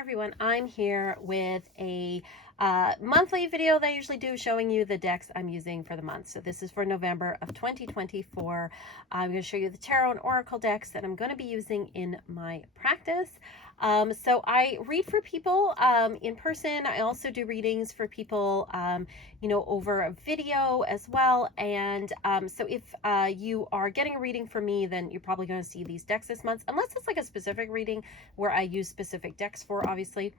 everyone, I'm here with a monthly video that I usually do showing you the decks I'm using for the month. So this is for November of 2024. I'm going to show you the tarot and oracle decks that I'm going to be using in my practice. So I read for people in person. I also do readings for people, over a video as well. And so if you are getting a reading from me, then you're probably going to see these decks this month, unless it's like a specific reading where I use specific decks for, obviously,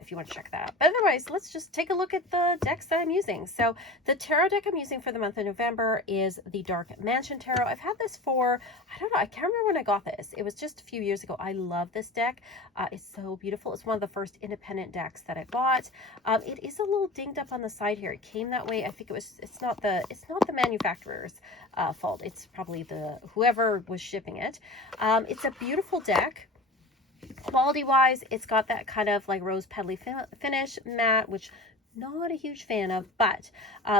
if you want to check that out. But otherwise, let's just take a look at the decks that I'm using. So the tarot deck I'm using for the month of November is the Dark Mansion Tarot. I've had this for, I don't know, I can't remember when I got this. It was just a few years ago. I love this deck. It's so beautiful. It's one of the first independent decks that I bought. It is a little dinged up on the side here. It came that way. I think it's not the manufacturer's fault. It's probably whoever was shipping it. It's a beautiful deck. Quality wise, it's got that kind of like rose petally finish matte, which not a huge fan of, but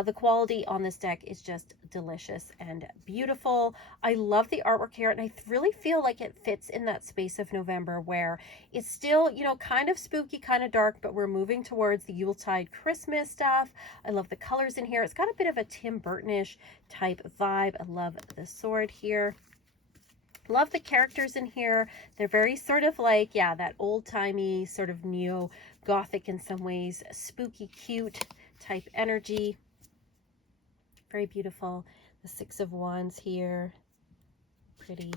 the quality on this deck is just delicious and beautiful. I love the artwork here, and I really feel like it fits in that space of November where it's still, kind of spooky, kind of dark, but we're moving towards the Yuletide Christmas stuff. I love the colors in here. It's got a bit of a Tim Burton-ish type vibe. I love the sword here. Love the characters in here. They're very sort of like, yeah, that old-timey sort of neo-gothic in some ways, spooky, cute type energy. Very beautiful. The Six of Wands here. Pretty.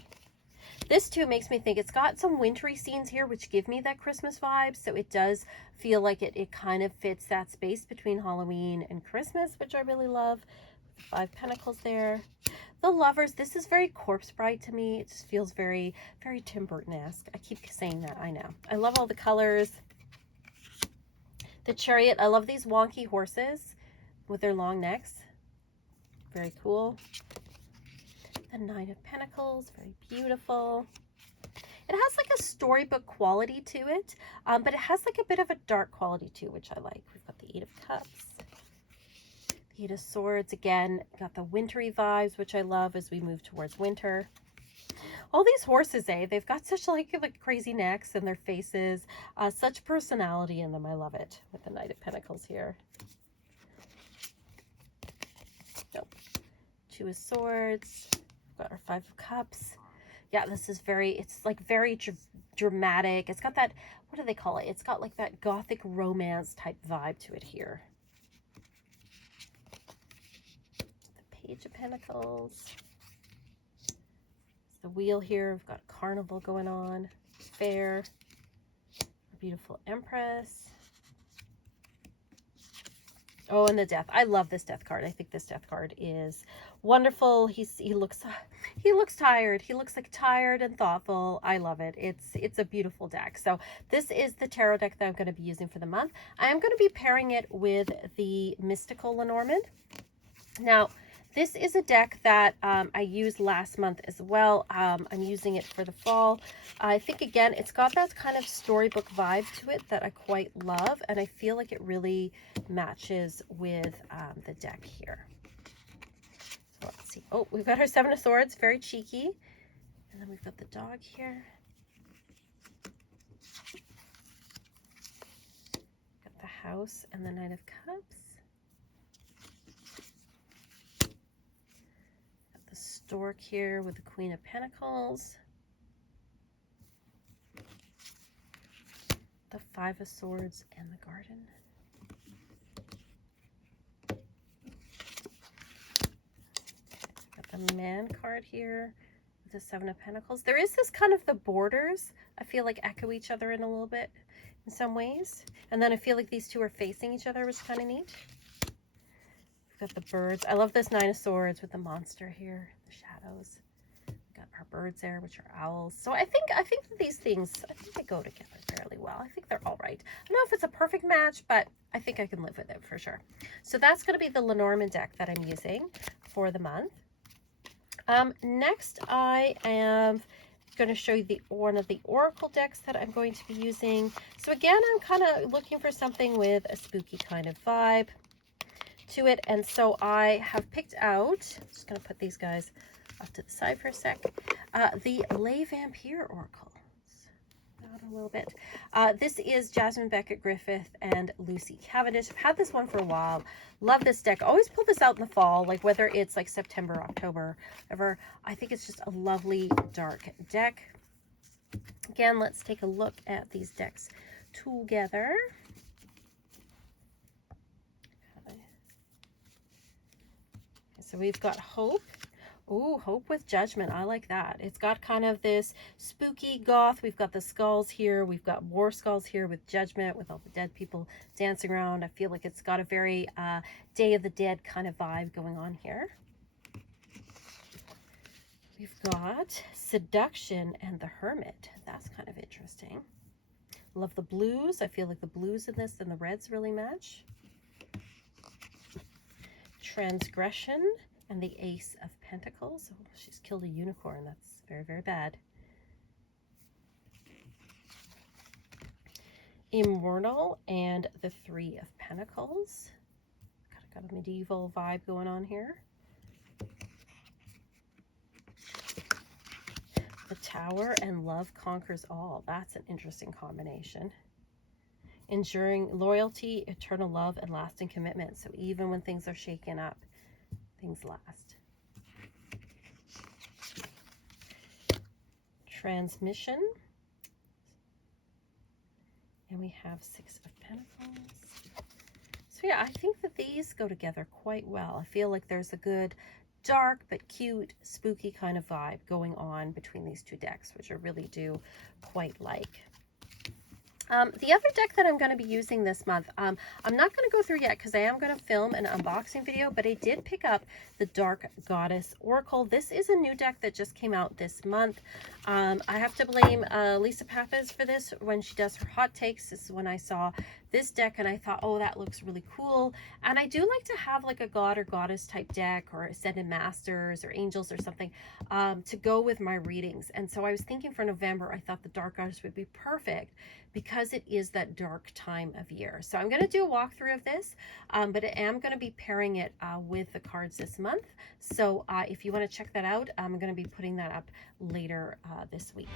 This too makes me think it's got some wintry scenes here, which give me that Christmas vibe. So it does feel like it kind of fits that space between Halloween and Christmas, which I really love. Five Pentacles there. The Lovers, this is very Corpse Bride to me. It just feels very, very Tim Burton-esque. I keep saying that, I know. I love all the colors. The Chariot, I love these wonky horses with their long necks. Very cool. The Nine of Pentacles, very beautiful. It has like a storybook quality to it, but it has like a bit of a dark quality too, which I like. We've got the Eight of Cups. Eight of Swords, again, got the wintry vibes, which I love as we move towards winter. All these horses, they've got such like crazy necks and their faces, such personality in them. I love it with the Knight of Pentacles here. Nope. Two of Swords, got our Five of Cups. Yeah, this is it's like very dramatic. It's got that, what do they call it? It's got like that gothic romance type vibe to it here. Page of Pentacles. It's the Wheel here. We've got Carnival going on. Fair. A beautiful Empress. Oh, and the Death. I love this Death card. I think this Death card is wonderful. He looks tired. He looks like tired and thoughtful. I love it. It's a beautiful deck. So this is the tarot deck that I'm going to be using for the month. I am going to be pairing it with the Mystical Lenormand. Now, this is a deck that I used last month as well. I'm using it for the fall. I think, again, it's got that kind of storybook vibe to it that I quite love, and I feel like it really matches with the deck here. So let's see. Oh, we've got our Seven of Swords, very cheeky. And then we've got the dog here. Got the House and the Knight of Cups. Stork here with the Queen of Pentacles, the Five of Swords, and the Garden. Got the Man card here with the Seven of Pentacles. There is this kind of the borders, I feel like, echo each other in a little bit in some ways. And then I feel like these two are facing each other, which is kind of neat. We've got the birds. I love this Nine of Swords with the monster here, the shadows. We've got our birds there, which are owls. So I think that these things, I think they go together fairly well. I think they're all right. I don't know if it's a perfect match, but I think I can live with it for sure. So that's going to be the Lenormand deck that I'm using for the month. Next, I am going to show you one of the oracle decks that I'm going to be using. So again, I'm kind of looking for something with a spooky kind of vibe to it, and so I have picked out, I'm just going to put these guys off to the side for a sec, the Les Vampire oracles. out a little bit. This is Jasmine Beckett Griffith and Lucy Cavendish. I've had this one for a while. Love this deck. Always pull this out in the fall, like whether it's like September, October, whatever. I think it's just a lovely dark deck. Again, let's take a look at these decks together. So we've got Hope. Ooh, Hope with Judgment. I like that. It's got kind of this spooky goth. We've got the skulls here. We've got war skulls here with Judgment, with all the dead people dancing around. I feel like it's got a very Day of the Dead kind of vibe going on here. We've got Seduction and the Hermit. That's kind of interesting. Love the blues. I feel like the blues in this and the reds really match. Transgression and the Ace of Pentacles. Oh, she's killed a unicorn. That's very, very bad. Immortal and the Three of Pentacles. Got a medieval vibe going on here. The Tower and Love Conquers All. That's an interesting combination. Enduring loyalty, eternal love, and lasting commitment. So even when things are shaken up, things last. Transmission. And we have Six of Pentacles. So yeah, I think that these go together quite well. I feel like there's a good dark but cute, spooky kind of vibe going on between these two decks, which I really do quite like. The other deck that I'm going to be using this month, I'm not going to go through yet because I am going to film an unboxing video, but I did pick up the Dark Goddess Oracle. This is a new deck that just came out this month. I have to blame Lisa Pappas for this when she does her hot takes. This is when I saw this deck and I thought, oh, that looks really cool. And I do like to have like a god or goddess type deck or Ascended Masters or Angels or something to go with my readings. And so I was thinking for November, I thought the Dark Goddess would be perfect because it is that dark time of year. So I'm going to do a walkthrough of this, but I am going to be pairing it with the cards this month. So if you want to check that out, I'm going to be putting that up later this week.